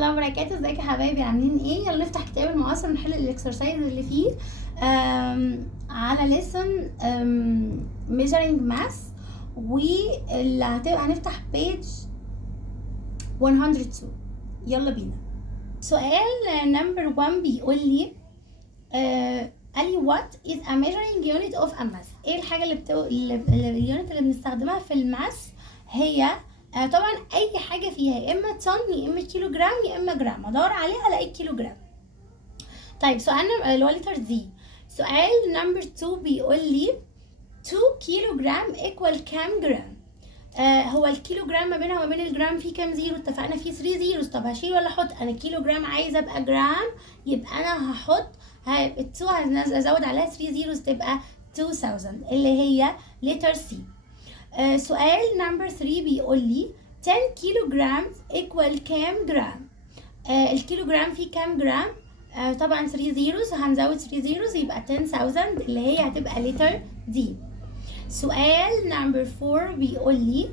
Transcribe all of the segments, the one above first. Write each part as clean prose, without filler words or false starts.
الله وبركاته. ازيك يا حبايبي، عاملين ايه؟ يلا نفتح كتاب المعاصر ونحل الاكسرسايز اللي فيه على ليسون measuring mass، واللي هنفتح page 102. يلا بينا. سؤال نمبر 1 بيقول لي قال لي what is a measuring unit of a mass. ايه الحاجه اليونت اللي بنستخدمها في الماس؟ هي طبعا اي حاجه فيها يا اما طن يا اما كيلو جرام يا اما جرام، ادور عليها الاقي كيلو جرام. طيب سؤالنا اللي هو لتر دي. سؤال نمبر 2 بيقول لي 2 كيلو جرام ايكوال كام جرام؟ هو الكيلو جرام ما بينها وما بين الجرام في كام زيرو؟ اتفقنا في 3 زيروز. طب هشيل ولا احط؟ انا كيلو جرام عايزه ابقى جرام، يبقى انا هحط هزود عليها 3 زيروز تبقى 2000 اللي هي لتر سي. سؤال نمبر 3 بيقول لي 10 كيلو جرام ايكوال كام جرام؟ الكيلو جرام فيه كام جرام؟ طبعا 3 زيروز، هنزود 3 زيروز يبقى 10000 اللي هي هتبقى لتر دي. سؤال نمبر 4 بيقول لي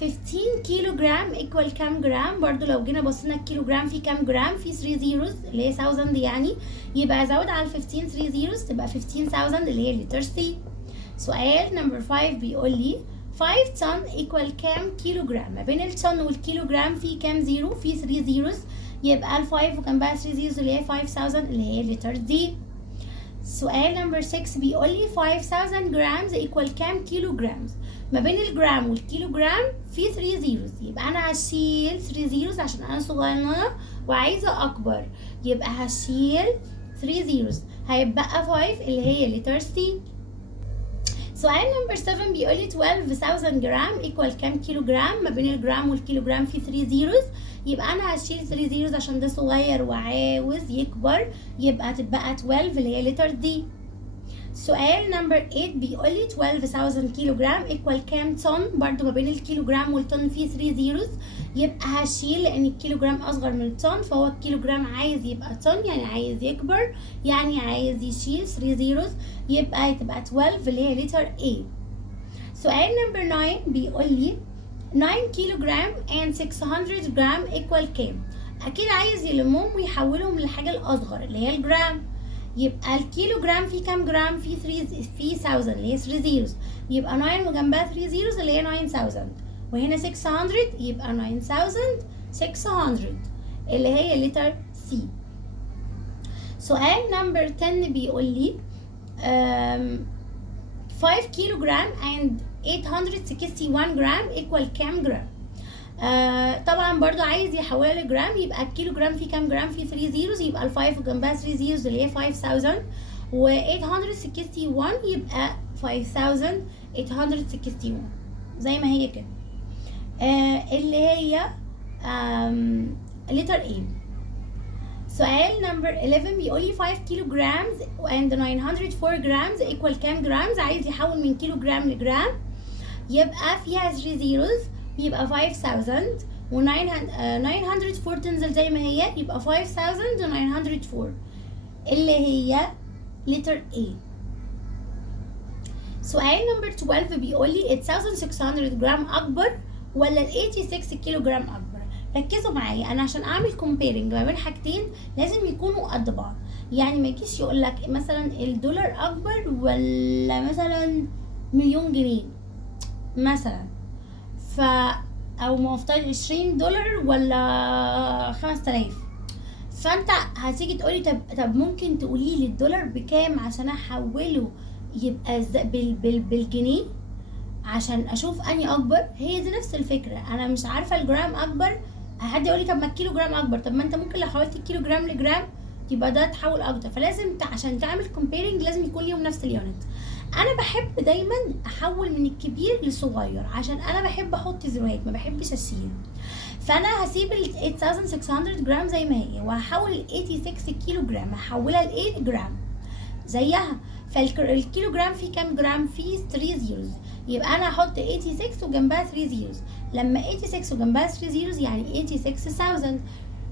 15 كيلو جرام ايكوال كام جرام؟ برضو لو جينا بصينا الكيلو جرام فيه كام جرام؟ فيه 3 زيروز اللي هي 1000 يعني، يبقى ازود على ال 15 3 زيروز تبقى 15000 اللي هي لتر سي. سؤال نمبر 5 بيقول لي 5 طن ايكوال كام كيلو جرام؟ ما بين الطن والكيلو جرام في كام زيرو؟ في 3 زيروز، يبقى ال 5 وجنبها 3 زيروز اللي هي 5000 اللي هي لتر دي. سؤال نمبر 6 بيقول لي 5000 جرامز ايكوال كام كيلو جرامز؟ ما بين الجرام والكيلو جرام في 3 زيروز، يبقى انا هشيل 3 زيروز عشان انا صغيرة وعايزة اكبر، يبقى هشيل 3 زيروز هيبقى 5 اللي هي لتر سي. سؤال نمبر 7 بيقول لي 12000 جرام ايكوال كام كيلو جرام؟ ما بين الجرام والكيلو جرام في 3 زيروز، يبقى انا هشيل 3 زيروز عشان ده صغير وعاوز يكبر، يبقى هتبقى 12 اللي هي لتر دي. سؤال نمبر 8 بيقول لي 12000 كيلو جرام ايكوال كام طن؟ برضو ما بين الكيلو جرام والطن في 3 زيروز، يبقى هشيل لان الكيلو جرام اصغر من الطن، فهو الكيلو جرام عايز يبقى طن يعني عايز يكبر، يعني عايز يشيل 3 زيروز، يبقى هتبقى 12 اللي هي لتر A. سؤال نمبر 9 بيقول لي 9 كيلو جرام and 600 جرام ايكوال كام؟ اكيد عايز يلمهم ويحولهم للحاجه الاصغر اللي هي الجرام، يبقى الكيلو جرام فيه كام جرام؟ فيه 1000 اللي هي 3 زيروز، يبقى 9 وجنبها 3 زيروز اللي هي 9000، وهنا 600 يبقى 9600 اللي هي لتر سي. سؤال نمبر 10 بيقول لي 5 كيلو جرام and 861 جرام ايكوال كام جرام؟ طبعا برضو عايز يحولها لجرام، يبقى الكيلو جرام فيه كام جرام؟ فيه 3 زيروز، يبقى ال 5 وجنبها 3 زيروز اللي هي 5000، و 861 يبقى 5861 زي ما هي كده، اللي هي لتر A. سؤال نمبر 11 بيقول لي 5 كيلو جرامز and 904 جرامز ايكوال كام جرامز؟ عايز يحول من كيلو جرام لجرام، يبقى فيها 3 زيروز يبقى 5000 و 904 تنزل زي ما هي، يبقى 5904 اللي هي لتر A. سؤال نمبر 12 بيقول لي 8600 جرام اكبر ولا ال 86 كيلو جرام اكبر؟ ركزوا معايا، انا عشان اعمل كومبيرنج ما بين حاجتين لازم يكونوا قد بعض، يعني ما يجيش يقول لك مثلا الدولار اكبر ولا مثلا مليون جنيه مثلا، او مفترض 20 دولار ولا 5000، فانت هتيجي تقولي طب ممكن تقولي لي الدولار بكام عشان احوله يبقى بالجنيه عشان اشوف اني اكبر. هي دي نفس الفكره، انا مش عارفه الجرام اكبر، حد يقولي طب ما الكيلو جرام اكبر، طب ما انت ممكن لو حولت الكيلو جرام لجرام يبقى ده تحول اكتر، فلازم عشان تعمل كومبيرنج لازم يكون ليهم نفس اليونت. انا بحب دايما احول من الكبير للصغير عشان انا بحب احط زيروهات، ما بحبش اشيل، فانا هسيب ال 8600 جرام زي ما هي وهحول ال 86 كيلو جرام هحولها ل 8 جرام زيها، فالكيلو جرام فيه كام جرام؟ فيه 3 زيروز، يبقى انا هحط 86 وجنبها 3 زيروز، لما 86 وجنبها 3 زيروز يعني 86000،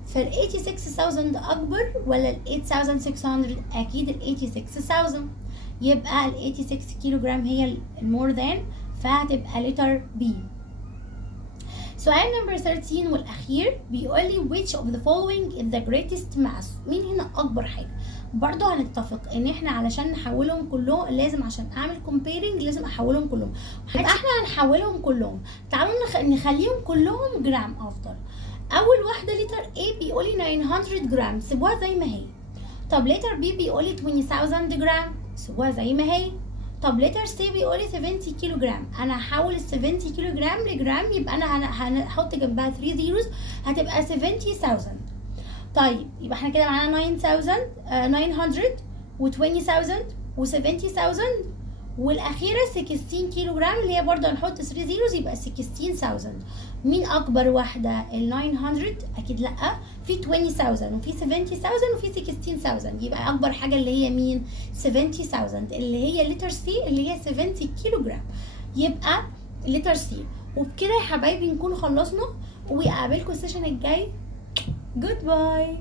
فال 86000 اكبر ولا ال 8600؟ اكيد ال 86000، يبقى ال 86 كيلو جرام هي المور ذان، فهتبقى لتر بي. سؤال نمبر 13 والاخير بيقول لي which of the following is the greatest mass. مين هنا اكبر حاجه؟ برضه هنتفق ان احنا علشان نحولهم كلهم لازم، عشان اعمل comparing لازم احولهم كلهم. يبقى احنا هنحولهم كلهم. تعالوا نخليهم كلهم جرام افضل. اول واحده لتر A بيقول لي 900 جرام، سيبوها زي ما هي. طب لتر B بيقول لي 20000 جرام، سيبوها زي ما هي. طب لتر سي بيقول لي 70 كيلو جرام، انا هحول ال 70 كيلو جرام لجرام، يبقى انا هنحط جنبها 3 زيروز هتبقى 70000. طيب يبقى احنا كده معانا 900 و20000 و70000 والاخيره 16 كيلو جرام اللي هي برضه هنحط 3 زيروز يبقى 16000. مين اكبر واحده؟ ال 900 اكيد لا، في 20000 وفي 70000 وفي 16000، يبقى اكبر حاجه اللي هي مين؟ 70000 اللي هي لتر سي اللي هي 70 كيلو جرام، يبقى لتر سي. وبكده يا حبايبي نكون خلصنا، واقابلكم السيشن الجاي. جود باي.